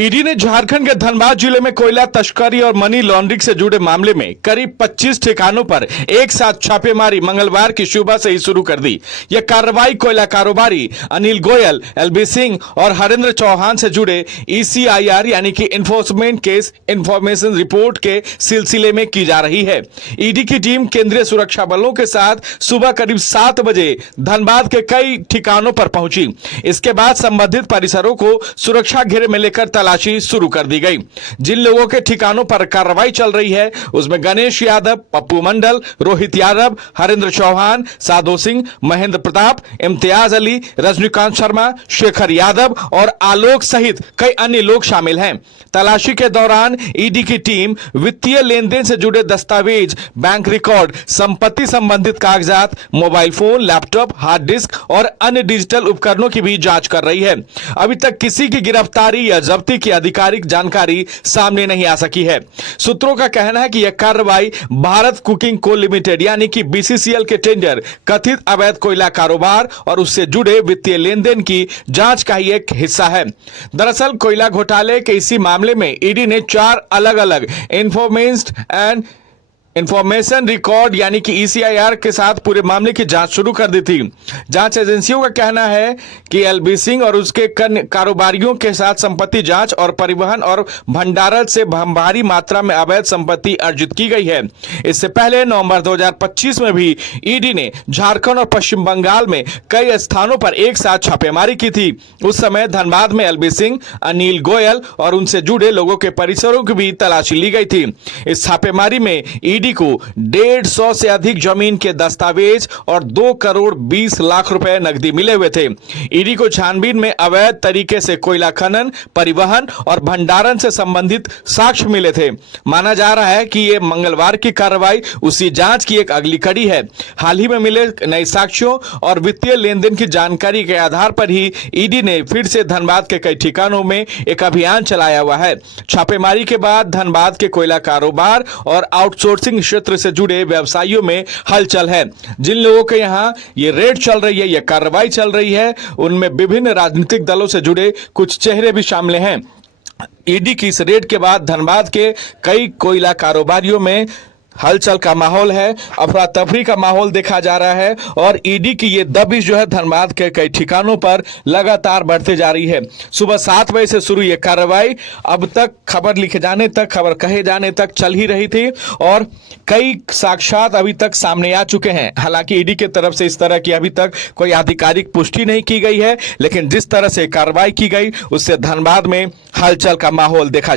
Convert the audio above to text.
ED ने झारखंड के धनबाद जिले में कोयला तस्करी और मनी लॉन्ड्रिंग से जुड़े मामले में करीब 25 ठिकानों पर एक साथ छापेमारी मंगलवार की सुबह से ही शुरू कर दी। यह कार्रवाई कोयला कारोबारी अनिल गोयल, एलबी सिंह और हरेंद्र चौहान से जुड़े ईसीआईआर यानी कि इन्फोर्समेंट केस इन्फॉर्मेशन रिपोर्ट के सिलसिले में की जा रही है। ईडी की टीम केंद्रीय सुरक्षा बलों के साथ सुबह करीब 7 बजे धनबाद के कई ठिकानों पर पहुंची। इसके बाद संबंधित परिसरों को सुरक्षा घेरे में लेकर तलाशी शुरू कर दी गई। जिन लोगों के ठिकानों पर कार्रवाई चल रही है उसमें गणेश यादव, पप्पू मंडल, रोहित यादव, हरेंद्र चौहान, साधु सिंह, महेंद्र प्रताप, इम्तियाज अली, रजनीकांत शर्मा, शेखर यादव और आलोक सहित कई अन्य लोग शामिल हैं। तलाशी के दौरान ईडी की टीम वित्तीय लेन देन से जुड़े दस्तावेज, बैंक रिकॉर्ड, संपत्ति संबंधित कागजात, mobile phone, laptop, hard disk और अन्य डिजिटल उपकरणों की भी जांच कर रही है। अभी तक किसी की गिरफ्तारी या जब्ती की आधिकारिक जानकारी सामने नहीं आ सकी है। सूत्रों का कहना है कि यह कार्रवाई भारत कुकिंग को लिमिटेड यानी कि बीसीसीएल के टेंडर, कथित अवैध कोयला कारोबार और उससे जुड़े वित्तीय लेन देन की जांच का ही एक हिस्सा है। दरअसल कोयला घोटाले के इसी मामले में ईडी ने 4 अलग अलग इंफॉर्मेशन रिकॉर्ड यानी कि ईसीआईआर के साथ पूरे मामले की जांच शुरू कर दी थी। जांच एजेंसियों का कहना है कि एलबी सिंह और उसके कारोबारियों के साथ संपत्ति जांच और परिवहन और भंडारण से भारी मात्रा में अवैध संपत्ति अर्जित की गई है। इससे पहले नवंबर 2025 में भी ईडी ने झारखंड और पश्चिम बंगाल में कई स्थानों पर एक साथ छापेमारी की थी। उस समय धनबाद में एलबी सिंह, अनिल गोयल और उनसे जुड़े लोगों के परिसरों की भी तलाशी ली गई थी। इस छापेमारी में ईडी को 150 से अधिक जमीन के दस्तावेज और 2 करोड़ 20 लाख रुपए नकदी मिले हुए थे। ईडी को छानबीन में अवैध तरीके से कोयला खनन, परिवहन और भंडारण से संबंधित साक्ष्य मिले थे। माना जा रहा है कि यह मंगलवार की कार्रवाई उसी जांच की एक अगली कड़ी है। हाल ही में मिले नए साक्ष्यों और वित्तीय लेन देन की जानकारी के आधार पर ही ईडी ने फिर से धनबाद के कई ठिकानों में एक अभियान चलाया हुआ है। छापेमारी के बाद धनबाद के कोयला कारोबार और आउटसोर्सिंग क्षेत्र से जुड़े व्यवसायियों में हलचल है। जिन लोगों के यहां ये रेड चल रही है, ये कार्रवाई चल रही है, उनमें विभिन्न राजनीतिक दलों से जुड़े कुछ चेहरे भी शामिल हैं। ईडी की इस रेड के बाद धनबाद के कई कोयला कारोबारियों में हलचल का माहौल है, अफरा तफरी का माहौल देखा जा रहा है और ईडी की ये दबिश जो है धनबाद के कई ठिकानों पर लगातार बढ़ते जा रही है। सुबह 7 बजे से शुरू ये कार्रवाई अब तक खबर लिखे जाने तक, खबर कहे जाने तक चल ही रही थी और कई साक्ष्यात अभी तक सामने आ चुके हैं। हालांकि ईडी की तरफ से इस तरह की अभी तक कोई आधिकारिक पुष्टि नहीं की गई है, लेकिन जिस तरह से कार्रवाई की गई उससे धनबाद में हलचल का माहौल देखा